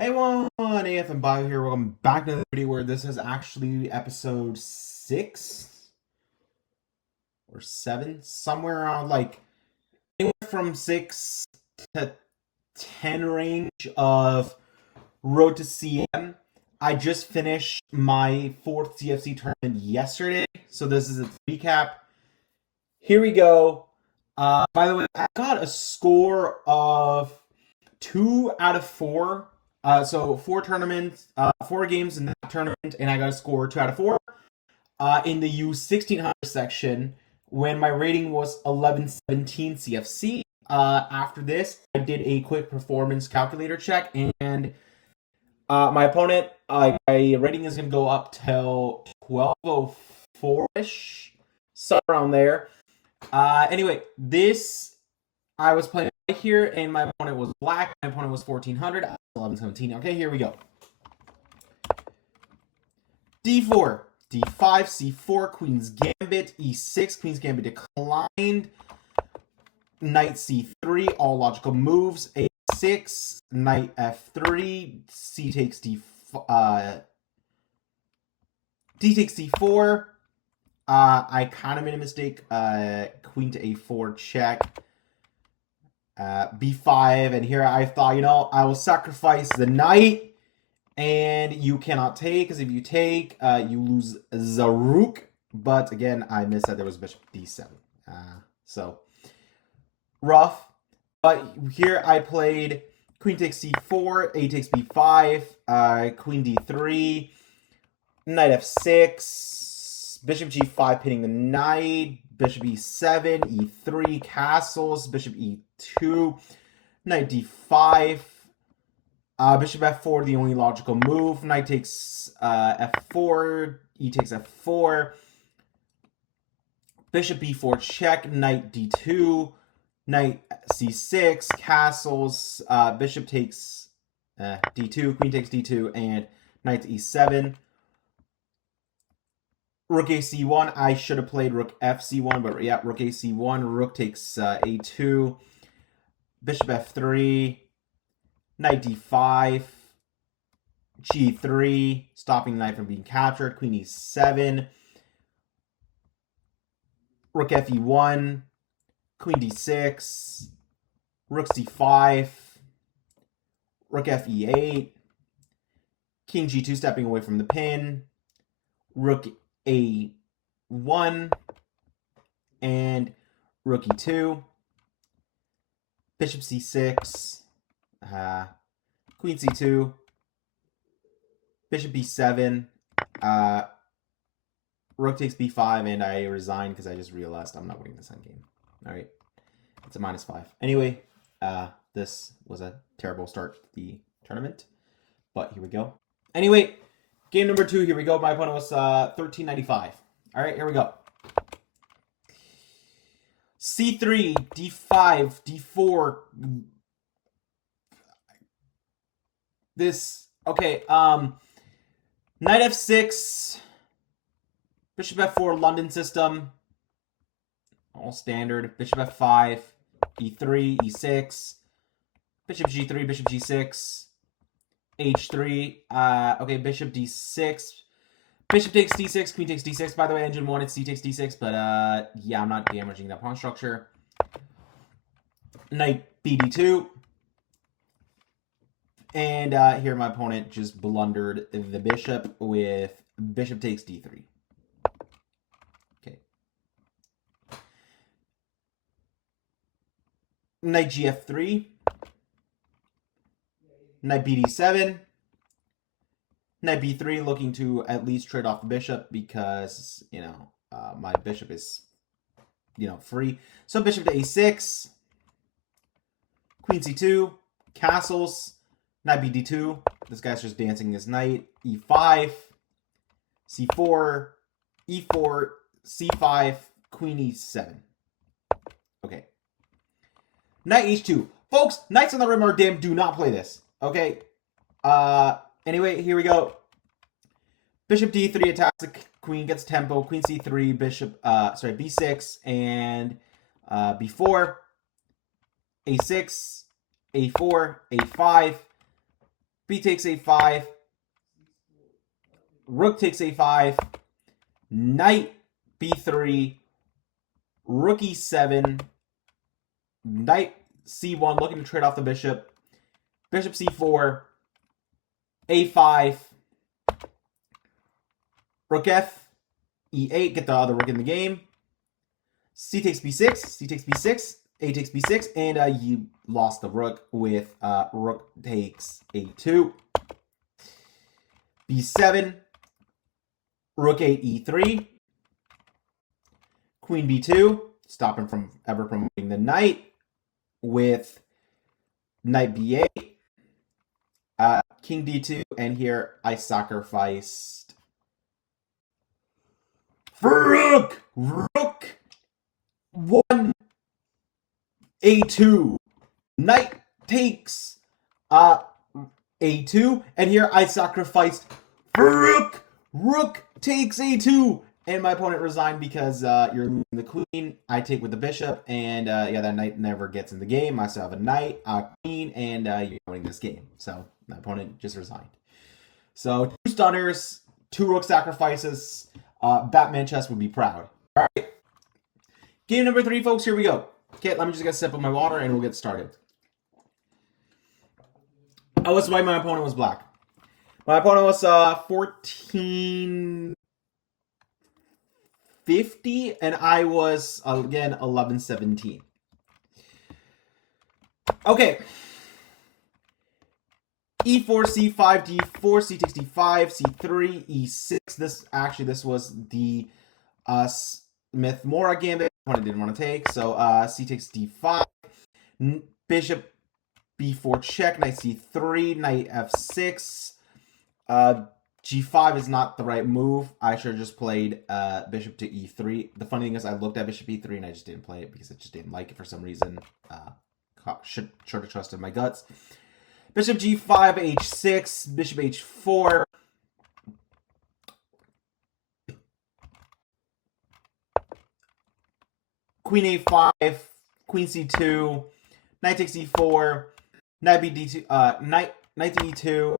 Hey everyone, AF Bio here. Welcome back to the video where this is actually episode 6 or 7, somewhere around like anywhere from 6 to 10 range of Road to CM. I just finished my 4th CFC tournament yesterday, so this is a recap. Here we go. By the way, I got a score of 2 out of 4. So 4 games in that tournament, and I got a score 2 out of 4. In the U1600 section, when my rating was 1117 CFC. After this, I did a quick performance calculator check, and my opponent, my rating is going to go up till 1204-ish, somewhere around there. Anyway, this I was playing right here, and my opponent was black. My opponent was 1400. I was 1117. Okay, here we go. D4, D5, C4, Queen's Gambit, E6, Queen's Gambit declined. Knight C3, all logical moves. A6, Knight F3, C takes D. D takes C4. I kind of made a mistake. Queen to A4 check. B5, and here I thought, I will sacrifice the knight, and you cannot take, because if you take, you lose the rook. But again, I missed that there was bishop D7. So rough. But here I played queen takes C4, A takes B5, queen D3, knight F6, bishop G5 pinning the knight, bishop E7, E3, castles, bishop E2, knight D5, bishop F4, the only logical move, knight takes F4, E takes F4, bishop B4 check, knight D2, knight C6, castles, bishop takes D2, queen takes D2, and knight E7. Rook AC1, I should have played rook FC1, but yeah, rook AC1, rook takes A2, bishop F3, knight D5, G3, stopping the knight from being captured, queen E7, rook FE1, queen D6, rook C5, rook FE8, king G2 stepping away from the pin, rook A1, and rook E2, bishop C6, queen C2, bishop B7, rook takes B5, and I resign because I just realized I'm not winning this endgame. All right, it's a -5. Anyway, this was a terrible start to the tournament, but here we go. Anyway, game number 2, here we go. My opponent was 1395. All right, here we go. C3, D5, D4. This, okay, knight F6, bishop F4, London system. All standard. Bishop F5, E3, E6, bishop G3, bishop G6, H3, okay, bishop D6, bishop takes D6, queen takes D6. By the way, engine wanted C takes D6, but yeah, I'm not damaging that pawn structure. Knight BD2, and here my opponent just blundered the bishop with bishop takes D3. Okay. Knight GF3, knight BD7, knight B3, looking to at least trade off the bishop because, my bishop is, free. So bishop to A6, queen C2, castles, knight BD2. This guy's just dancing his knight. E5, C4, E4, C5, queen E7. Okay. Knight H2. Folks, knights on the rim are dim. Do not play this. Okay. Anyway, here we go. Bishop D3 attacks the queen, gets tempo. Queen C3, bishop, B6, and B4, A6, A4, A5, B takes a5. Rook takes a5. Knight b3. Rook e7. Knight c1, looking to trade off the bishop. Bishop c4. a5. Rook f. e8, get the other rook in the game. C takes b6. C takes b6. A takes b6, and you lost the rook with rook takes a2. b7. Rook 8 e3. Queen b2, stop him from ever promoting the knight with knight b8. King d2, and here I sacrificed for rook. Rook 1 a2. Knight takes a2, and here I sacrificed for rook. Rook takes a2, and my opponent resigned because you're losing the queen. I take with the bishop, and yeah, that knight never gets in the game. I still have a knight, a queen, and you're winning this game. So my opponent just resigned. So 2 stunners, 2 rook sacrifices. Batman chess would be proud. All right. Game number 3, folks. Here we go. Okay, let me just get a sip of my water, and we'll get started. I was white, my opponent was black. My opponent was 1450, and I was, again, 1117. Okay. E4, C5, D4, C takes D5, C3, E6. This was the Smith-Morra gambit. I didn't want to take, so C takes D5. Bishop B4 check, knight C3, knight F6. G5 is not the right move. I should have just played bishop to E3. The funny thing is I looked at bishop E3 and I just didn't play it because I just didn't like it for some reason. Should have trusted my guts. Bishop G5, H6, bishop H4. Queen A5, Queen C2, knight takes E4, knight BD2, knight to E2,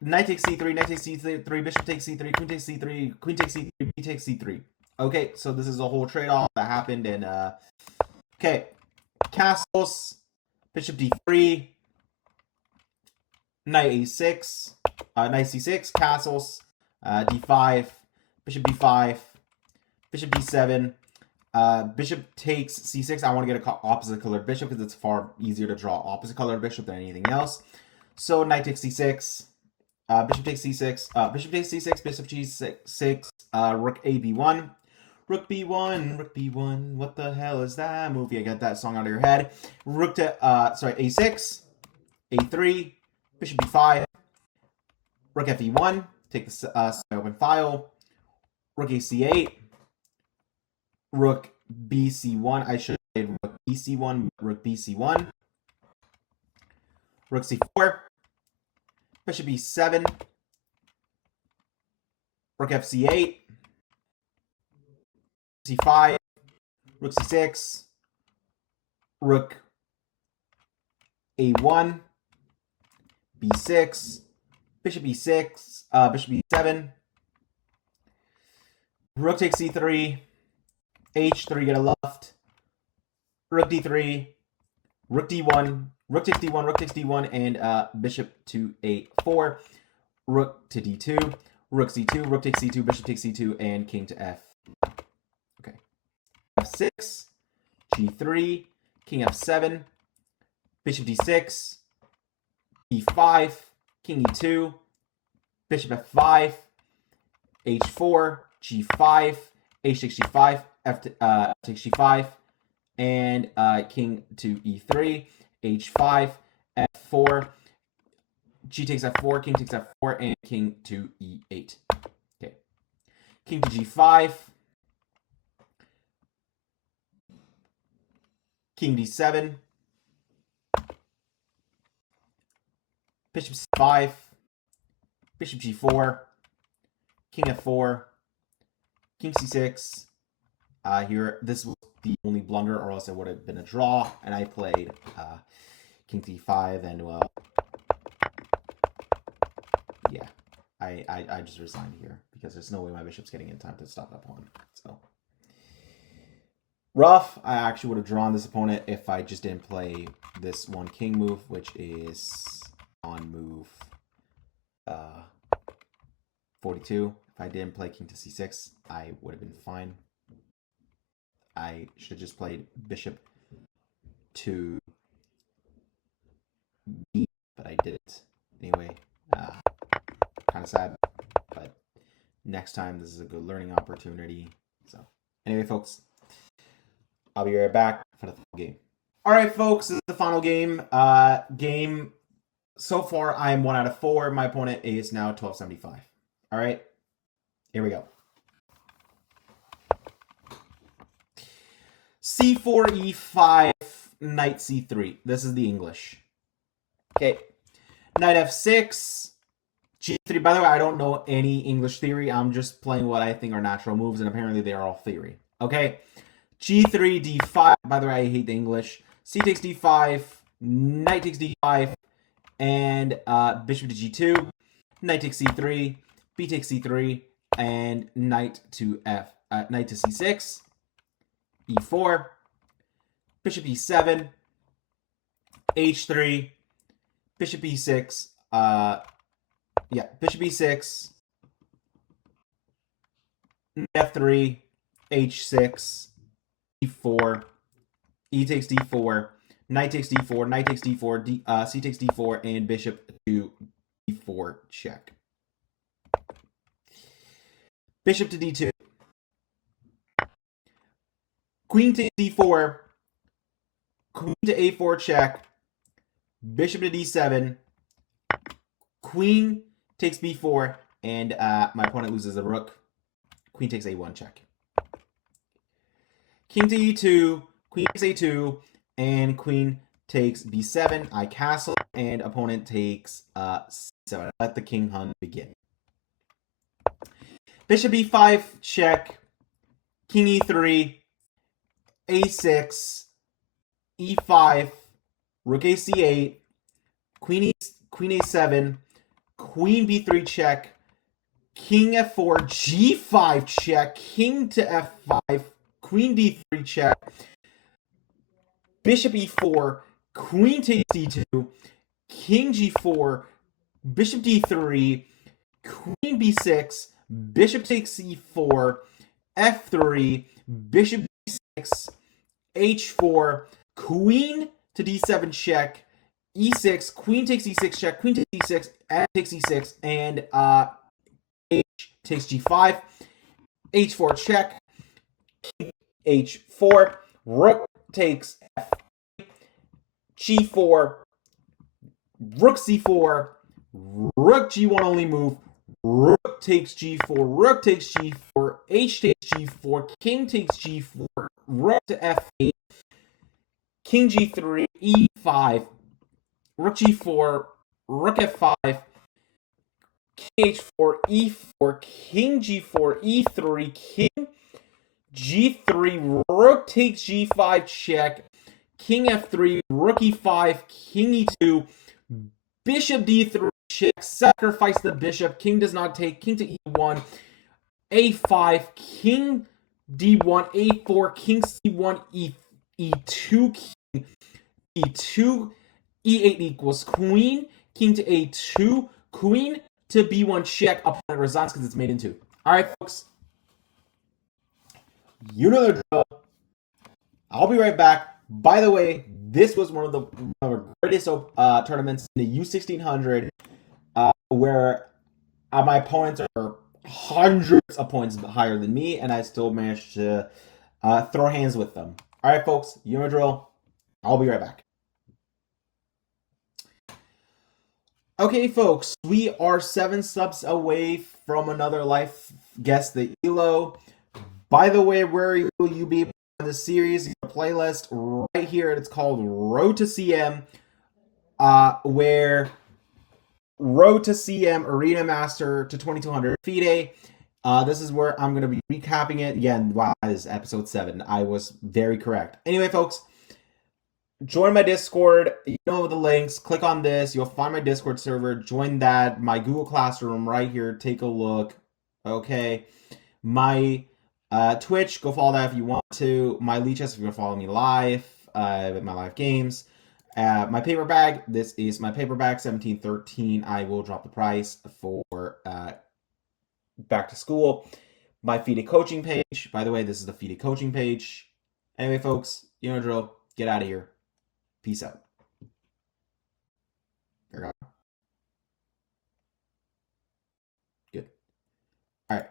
knight takes C3, knight takes C3, bishop takes C3, queen takes C3, queen takes C3, B takes C3. Okay, so this is a whole trade-off that happened, and okay, castles, bishop D3, knight A6, knight C6, castles, D5, bishop B5, bishop D7. Bishop takes c6. I want to get an opposite colored bishop because it's far easier to draw opposite colored bishop than anything else. So knight takes c6. Bishop takes c6. Bishop takes c6. Bishop g6. Rook a b1. Rook b1. Rook b1. What the hell is that movie? I got that song out of your head. Rook to a6. a3. Bishop b5. Rook fe1. Take the open file. Rook a c8. Rook bc1. I should have played rook bc1. Rook bc1. Rook c4. Bishop e7. Rook fc8. c5. Rook c6. Rook a1. b6. Bishop e6. Bishop e7. Rook takes c3. H3, get a left. Rook d3. Rook d1. Rook takes d1. Rook takes d1. And bishop to a4. Rook to d2. Rook c2. Rook takes c2. Bishop takes c2. And king to f. Okay. f6. g3. King f7. Bishop d6. e5. King e2. Bishop f5. h4. g5. h takes g5. F takes g5, and king to e3, h5, f4, g takes f4, king takes f4, and king to e8. Okay, king to g5, king d7, bishop c5, bishop g4, king f4, king c6. Here, this was the only blunder, or else it would have been a draw, and I played king d5, and yeah, I just resigned here because there's no way my bishop's getting in time to stop that pawn. So rough. I actually would have drawn this opponent if I just didn't play this one king move, which is on move 42. If I didn't play king to c6, I would have been fine. I should have just played bishop to b, but I didn't. Anyway, kind of sad, but next time this is a good learning opportunity. So anyway, folks, I'll be right back for the final game. All right, folks, this is the final game. So far, I'm 1 out of 4. My opponent is now 1275. All right, here we go. C4, E5, knight C3. This is the English. Okay, knight F6, G3. By the way, I don't know any English theory. I'm just playing what I think are natural moves, and apparently they are all theory. Okay, G3, D5. By the way, I hate the English. C takes D5, knight takes D5, and bishop to G2. Knight takes C3, B takes C3, and knight to C6. E4, bishop E7, H3, bishop E6, bishop E6, F3, H6, E4, E takes D4, knight takes D4, knight takes D4, C takes D4, and bishop to D4 check. Bishop to D2. Queen to D4, queen to A4 check, bishop to D7, queen takes B4, and my opponent loses a rook. Queen takes A1 check. King to E2, queen takes A2, and queen takes B7. I castle, and opponent takes C7. Let the king hunt begin. Bishop E5 check, king E3, A6, E5, rook AC8, queen A7, queen B3 check, king F4, G5 check, king to F5, queen D3 check, bishop E4, queen takes D2, king G4, bishop D3, queen B6, bishop takes C4, F3, bishop D6, H4, queen to D7 check, E6, queen takes E6 check, queen takes E6, F takes E6, and H takes G5, H4 check, H4, rook takes F, G4, rook C4, rook G1 only move, rook takes G4, rook takes G4, H takes G4, king takes G4, rook to F8, king G3, E5, rook G4, rook F5, king H4, E4, king G4, E3, king G3, rook takes G5 check, king F3, rook E5, king E2, bishop D3 check, sacrifice the bishop, king does not take, king to E1, A5, king D1, A4, king C1, E2, king E2, E8 equals queen, king to A2, queen to B1 check, opponent resigns because it's made in 2. All right, folks. You know the drill. I'll be right back. By the way, this was one of the greatest tournaments in the U1600 where my opponents are hundreds of points higher than me, and I still managed to throw hands with them. All right, folks, you know the drill. I'll be right back. Okay, folks, we are 7 subs away from another life guest, the ELO. By the way, where will you be in the series? A playlist right here. It's called Road to CM, where Road to CM Arena Master to 2200 FIDE. This is where I'm going to be recapping it. Again, wow, this is episode 7. I was very correct. Anyway, folks, join my Discord. You know the links. Click on this. You'll find my Discord server. Join that. My Google Classroom right here. Take a look. Okay. My Twitch. Go follow that if you want to. My Leechess if you're gonna follow me live. With my live games. My paper bag. This is my paper bag. 1713. I will drop the price for back to school. My FIDE coaching page. By the way, this is the FIDE coaching page. Anyway, folks, you know the drill. Get out of here. Peace out. Good. All right.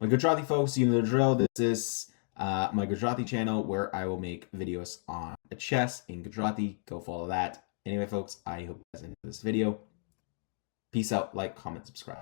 My Gujarati folks, you know the drill. This is my Gujarati channel where I will make videos on chess in Gujarati. Go follow that. Anyway, folks, I hope you guys enjoyed this video. Peace out. Like, comment, subscribe.